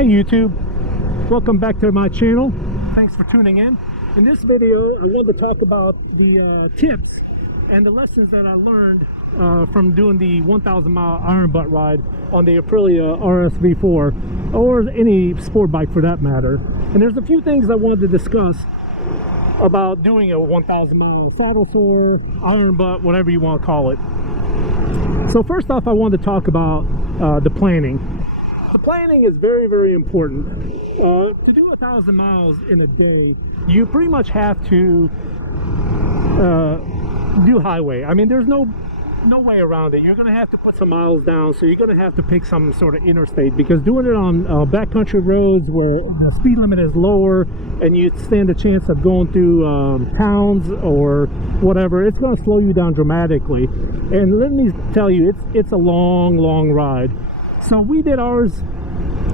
Hey YouTube, welcome back to my channel. Thanks for tuning in. In this video, I want to talk about the tips and the lessons that I learned from doing the 1,000 mile Ironbutt ride on the Aprilia RSV4 or any sport bike for that matter. And there's a few things I wanted to discuss about doing a 1,000 mile Saddlesore, Ironbutt, whatever you want to call it. So first off, I wanted to talk about the planning. The planning is very, very important. To do 1,000 miles in a day, you pretty much have to do highway. I mean, there's no way around it. You're going to have to put some miles down, so you're going to have to pick some sort of interstate, because doing it on backcountry roads where the speed limit is lower and you stand a chance of going through towns or whatever, it's going to slow you down dramatically. And let me tell you, it's a long ride. So we did ours.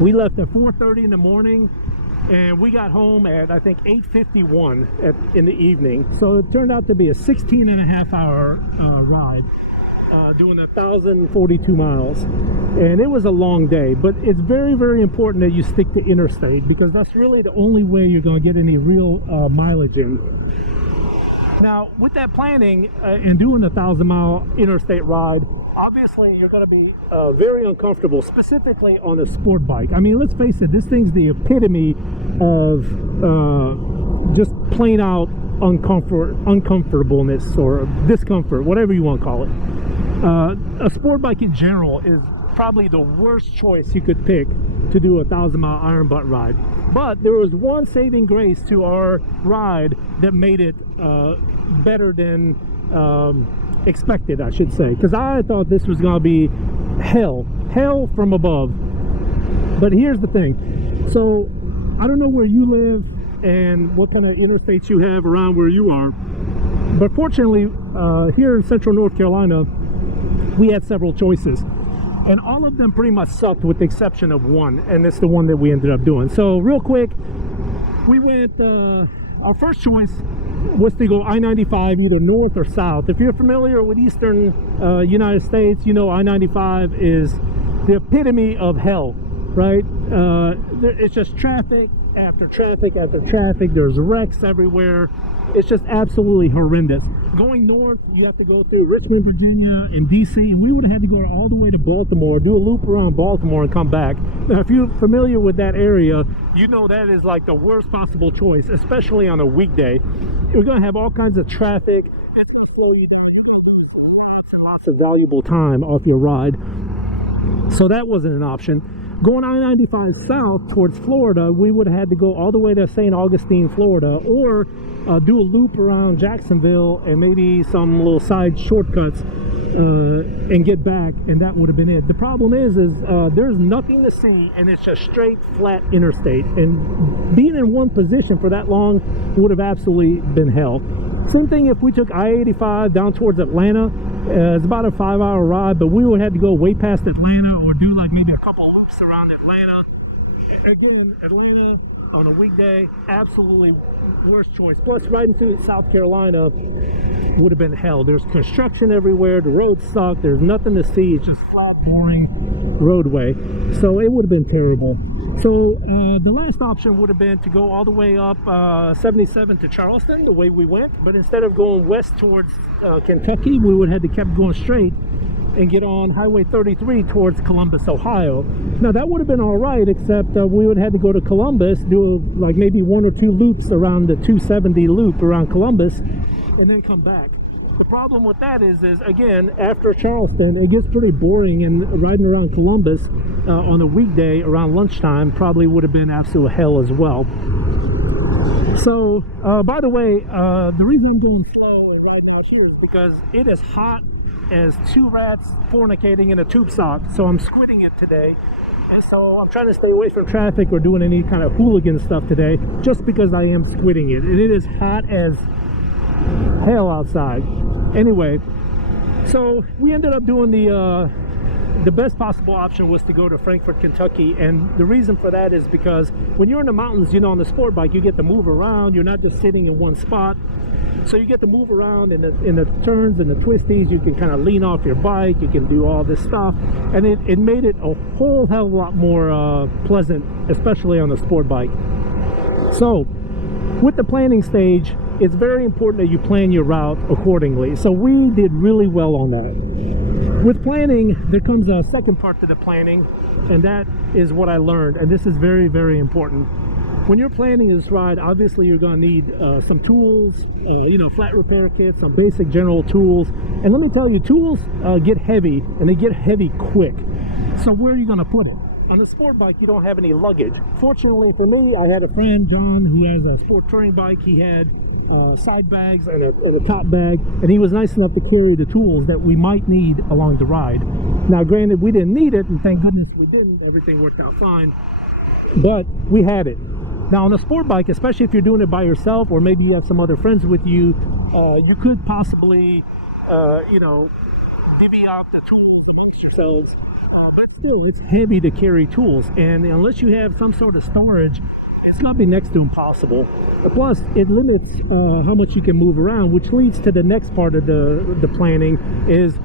We left at 4:30 in the morning and we got home at I think 8:51 in the evening. So it turned out to be a 16.5 hour ride, doing 1,042 miles, and it was a long day. But it's very, very important that you stick to interstate, because that's really the only way you're going to get any real mileage in. Now, with that planning and doing a 1,000 mile interstate ride, obviously you're going to be very uncomfortable, specifically on a sport bike. I mean, let's face it, this thing's the epitome of just plain out uncomfortableness or discomfort, whatever you want to call it. A sport bike in general is probably the worst choice you could pick to do a 1,000 mile Ironbutt ride. But there was one saving grace to our ride that made it better than expected, I should say, because I thought this was going to be hell from above. But here's the thing. So I don't know where you live and what kind of interstates you have around where you are, but fortunately here in central North Carolina we had several choices, and all of them pretty much sucked with the exception of one, and it's the one that we ended up doing. So real quick, we went, our first choice was to go I-95 either north or south. If you're familiar with eastern United States, you know I-95 is the epitome of hell, right? It's just traffic after traffic after traffic. There's wrecks everywhere. It's just absolutely horrendous. Going north, you have to go through Richmond, Virginia, and DC, and we would have had to go all the way to Baltimore, do a loop around Baltimore, and come back. Now, if you're familiar with that area, you know that is like the worst possible choice, especially on a weekday. You're going to have all kinds of traffic. It's going to slow you down. You're going to lose lots of valuable time off your ride. So that wasn't an option. Going I-95 south towards Florida, we would have had to go all the way to St. Augustine, Florida, or do a loop around Jacksonville and maybe some little side shortcuts and get back, and that would have been it. The problem is there's nothing to see, and it's just straight flat interstate, and being in one position for that long would have absolutely been hell. Same thing if we took I-85 down towards Atlanta. It's about a 5-hour ride, but we would have had to go way past Atlanta or do like maybe a couple loops around Atlanta. Again, Atlanta on a weekday, absolutely worst choice. Plus, riding through South Carolina would have been hell. There's construction everywhere. The roads suck. There's nothing to see. It's just flat, boring roadway. So it would have been terrible. So the last option would have been to go all the way up 77 to Charleston, the way we went. But instead of going west towards Kentucky, we would have had to keep going straight and get on Highway 33 towards Columbus, Ohio. Now that would have been all right, except we would have had to go to Columbus, do like maybe 1 or 2 loops around the 270 loop around Columbus, and then come back. The problem with that is again, after Charleston, it gets pretty boring, and riding around Columbus on a weekday around lunchtime probably would have been absolute hell as well. So, by the way, the reason I'm going slow right now here is because it is hot as 2 rats fornicating in a tube sock, so I'm squidding it today, and so I'm trying to stay away from traffic or doing any kind of hooligan stuff today, just because I am squidding it, and it is hot as hell outside. Anyway, so we ended up doing the the best possible option was to go to Frankfort, Kentucky, and the reason for that is because when you're in the mountains, you know, on the sport bike, you get to move around. You're not just sitting in one spot, so you get to move around in the turns and the twisties. You can kind of lean off your bike. You can do all this stuff, and it made it a whole hell of a lot more pleasant, especially on the sport bike. So with the planning stage, it's very important that you plan your route accordingly. So we did really well on that. With planning, there comes a second part to the planning, and that is what I learned, and this is very, very important. When you're planning this ride, obviously you're going to need some tools, you know, flat repair kits, some basic general tools. And let me tell you, tools get heavy, and they get heavy quick. So where are you going to put it? On the sport bike, you don't have any luggage. Fortunately for me, I had a friend, John, who has a sport touring bike. He had side bags and a top bag, and he was nice enough to carry the tools that we might need along the ride. Now granted, we didn't need it, and thank goodness we didn't. Everything worked out fine, but we had it. Now on a sport bike, especially if you're doing it by yourself, or maybe you have some other friends with you, you could possibly you know, divvy out the tools amongst yourselves, but still, it's heavy to carry tools, and unless you have some sort of storage, it's going to be next to impossible. Plus, it limits how much you can move around, which leads to the next part of the planning is,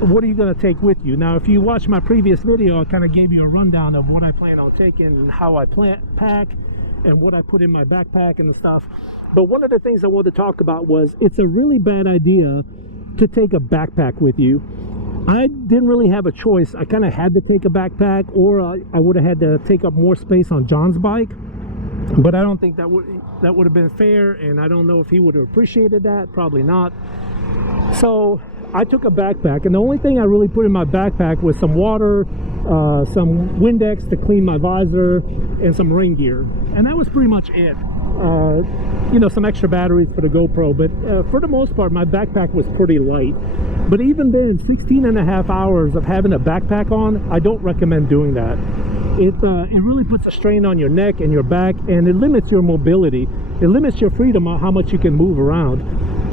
what are you going to take with you? Now, if you watch my previous video, I kind of gave you a rundown of what I plan on taking and how I pack and what I put in my backpack and the stuff. But one of the things I wanted to talk about was, it's a really bad idea to take a backpack with you. I didn't really have a choice. I kind of had to take a backpack, or I would have had to take up more space on John's bike. But I don't think that would have been fair, and I don't know if he would have appreciated that. Probably not. So I took a backpack, and the only thing I really put in my backpack was some water, some Windex to clean my visor, and some rain gear, and that was pretty much it. You know, some extra batteries for the GoPro, but for the most part, my backpack was pretty light. But even then, 16.5 hours of having a backpack on, I don't recommend doing that. It really puts a strain on your neck and your back, and it limits your mobility. It limits your freedom on how much you can move around.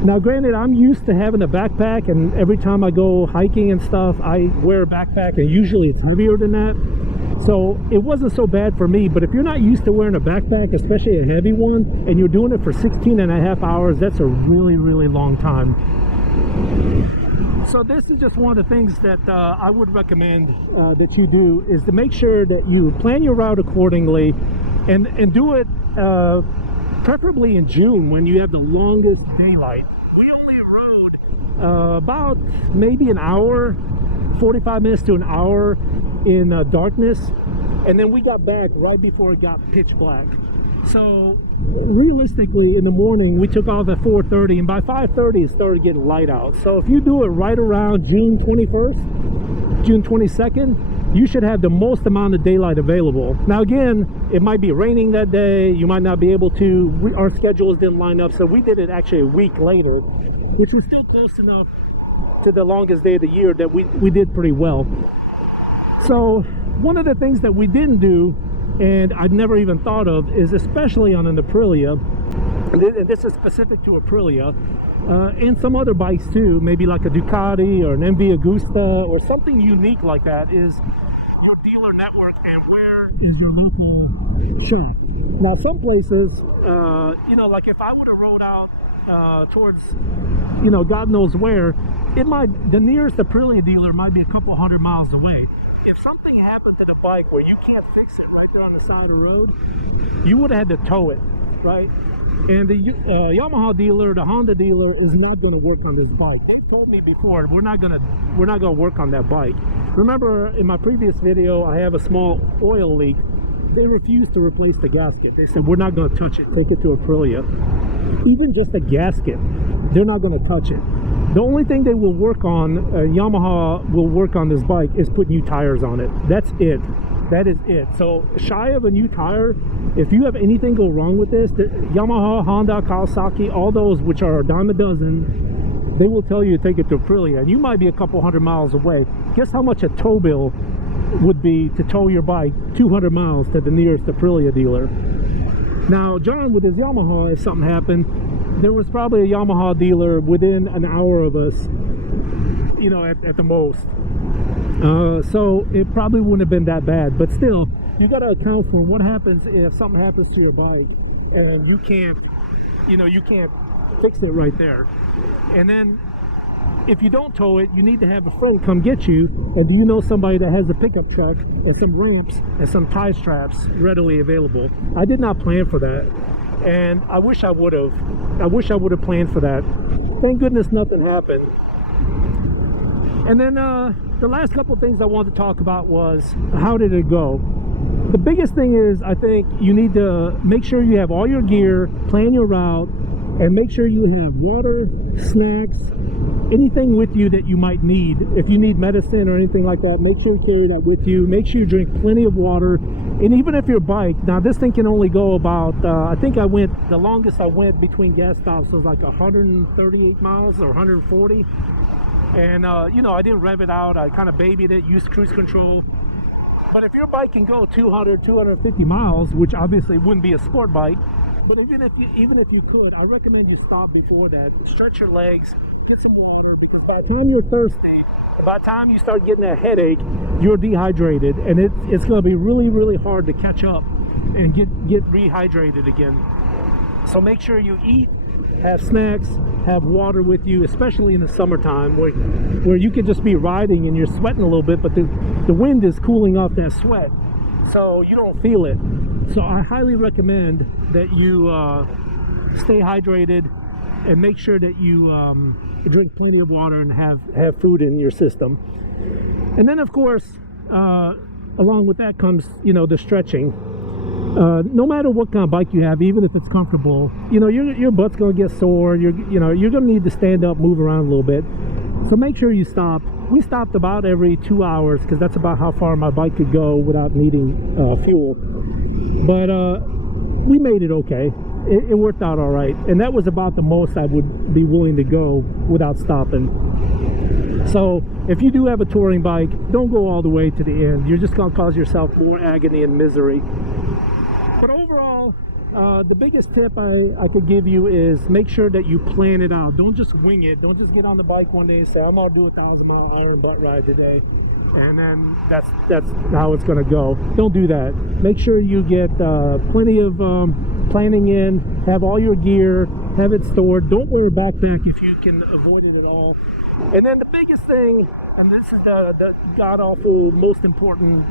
Now granted, I'm used to having a backpack, and every time I go hiking and stuff, I wear a backpack, and usually it's heavier than that. So it wasn't so bad for me. But if you're not used to wearing a backpack, especially a heavy one, and you're doing it for 16.5 hours, that's a really, really long time. So this is just one of the things that I would recommend that you do, is to make sure that you plan your route accordingly, and do it preferably in June when you have the longest daylight. We only rode about maybe an hour, 45 minutes to an hour in darkness, and then we got back right before it got pitch black. So realistically, in the morning we took off at 4:30, and by 5:30 it started getting light out. So if you do it right around June 21st, June 22nd, you should have the most amount of daylight available. Now again, it might be raining that day, you might not be able to, our schedules didn't line up, so we did it actually a week later, which was still close enough to the longest day of the year that we did pretty well. So one of the things that we didn't do, and I'd never even thought of, is especially on an Aprilia, and this is specific to Aprilia, and some other bikes too, maybe like a Ducati or an MV Agusta or something unique like that, is your dealer network and where is your local shop. Now some places, you know, like if I would have rode out towards, you know, God knows where, the nearest Aprilia dealer might be a couple 100 miles away. If something happened to the bike where you can't fix it right there on the side of the road, you would have had to tow it, right? And the Yamaha dealer, the Honda dealer, is not going to work on this bike. They've told me before, we're not going to work on that bike. Remember in my previous video, I have a small oil leak. They refused to replace the gasket. They said, we're not going to touch it, take it to Aprilia. Even just a gasket, they're not going to touch it. The only thing they will work on, Yamaha will work on this bike, is put new tires on it. That's it. That is it. So shy of a new tire, if you have anything go wrong with this, Yamaha, Honda, Kawasaki, all those, which are a dime a dozen, they will tell you to take it to Aprilia, and you might be a couple 100 miles away. Guess how much a tow bill would be to tow your bike 200 miles to the nearest Aprilia dealer. Now John, with his Yamaha, if something happened, there was probably a Yamaha dealer within an hour of us, you know, at the most. So it probably wouldn't have been that bad, but still, you got to account for what happens if something happens to your bike and you can't, you can't fix it right there. And then if you don't tow it, you need to have a friend come get you. And do you know somebody that has a pickup truck and some ramps and some tie straps readily available? I did not plan for that, and I wish I would have. I wish I would have planned for that. Thank goodness nothing happened. And then the last couple of things I wanted to talk about was, how did it go? The biggest thing is, I think you need to make sure you have all your gear, plan your route, and make sure you have water, snacks, anything with you that you might need. If you need medicine or anything like that, make sure you carry that with you. Make sure you drink plenty of water. And even if your bike, now this thing can only go about, I think the longest I went between gas stops was like 138 miles or 140. And, I didn't rev it out. I kind of babied it, used cruise control. But if your bike can go 200, 250 miles, which obviously wouldn't be a sport bike, but even if you could, I recommend you stop before that. Stretch your legs, get some water, because by the time you're thirsty, by the time you start getting that headache, you're dehydrated, and it's going to be really, really hard to catch up and get rehydrated again. So make sure you eat, have snacks, have water with you, especially in the summertime where you can just be riding and you're sweating a little bit, but the wind is cooling off that sweat, so you don't feel it. So I highly recommend that you stay hydrated and make sure that you drink plenty of water and have food in your system. And then, of course, along with that comes, the stretching. No matter what kind of bike you have, even if it's comfortable, your butt's gonna get sore. You're gonna need to stand up, move around a little bit. So make sure you stop. We stopped about every 2 hours because that's about how far my bike could go without needing fuel. But we made it okay. It worked out all right, and that was about the most I would be willing to go without stopping. So if you do have a touring bike, don't go all the way to the end. You're just gonna cause yourself more agony and misery. But overall, the biggest tip I could give you is make sure that you plan it out. Don't just wing it. Don't just get on the bike one day and say, I'm gonna do a 1,000-mile Ironbutt ride today, and then that's how it's gonna go. Don't do that. Make sure you get plenty of planning in, have all your gear, have it stored. Don't wear a backpack if you can avoid it at all. And then the biggest thing, and this is the god-awful, most important,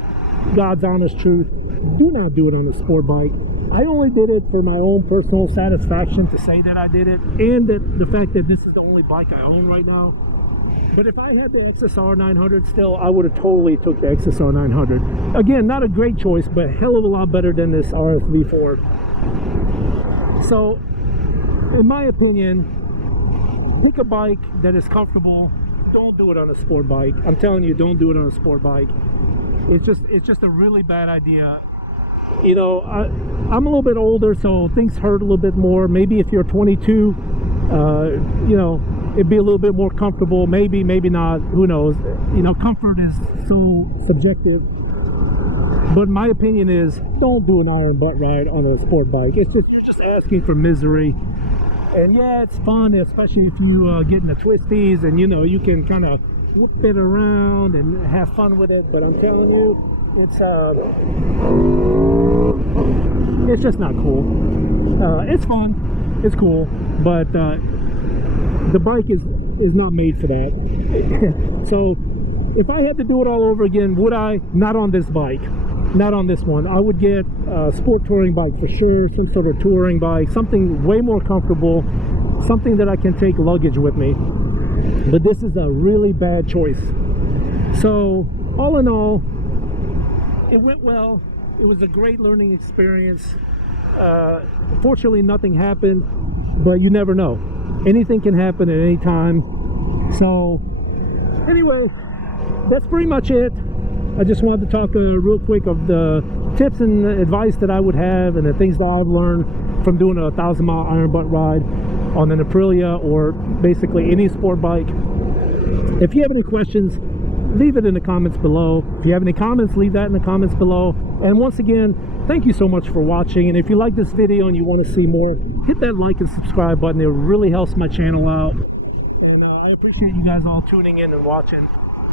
God's honest truth, do not do it on a sport bike. I only did it for my own personal satisfaction to say that I did it, and the fact that this is the only bike I own right now. But if I had the XSR 900 still, I would have totally took the XSR 900. Again, not a great choice, but hell of a lot better than this RSV4. So, in my opinion, pick a bike that is comfortable. Don't do it on a sport bike. I'm telling you, don't do it on a sport bike. It's just a really bad idea. I'm a little bit older, so things hurt a little bit more. Maybe if you're 22, it'd be a little bit more comfortable. Maybe not. Who knows? Comfort is so subjective. But my opinion is, don't do an Ironbutt ride on a sport bike. You're just asking for misery. And yeah, it's fun, especially if you get in the twisties and you can kind of whip it around and have fun with it. But I'm telling you, it's just not cool. It's fun, it's cool, but the bike is not made for that. So if I had to do it all over again, would I? Not on this bike. Not on this one. I would get a sport touring bike for sure, some sort of touring bike, something way more comfortable, something that I can take luggage with me. But this is a really bad choice. So all in all, it went well. It was a great learning experience. Fortunately, nothing happened, but you never know. Anything can happen at any time. So anyway, that's pretty much it. I just wanted to talk real quick of the tips and advice that I would have and the things that I've learned from doing a 1,000-mile Ironbutt ride on an Aprilia or basically any sport bike. If you have any questions, leave it in the comments below. If you have any comments, leave that in the comments below. And once again, thank you so much for watching. And if you like this video and you want to see more, hit that like and subscribe button. It really helps my channel out. And I appreciate you guys all tuning in and watching.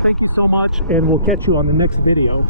Thank you. Thank you so much, and we'll catch you on the next video.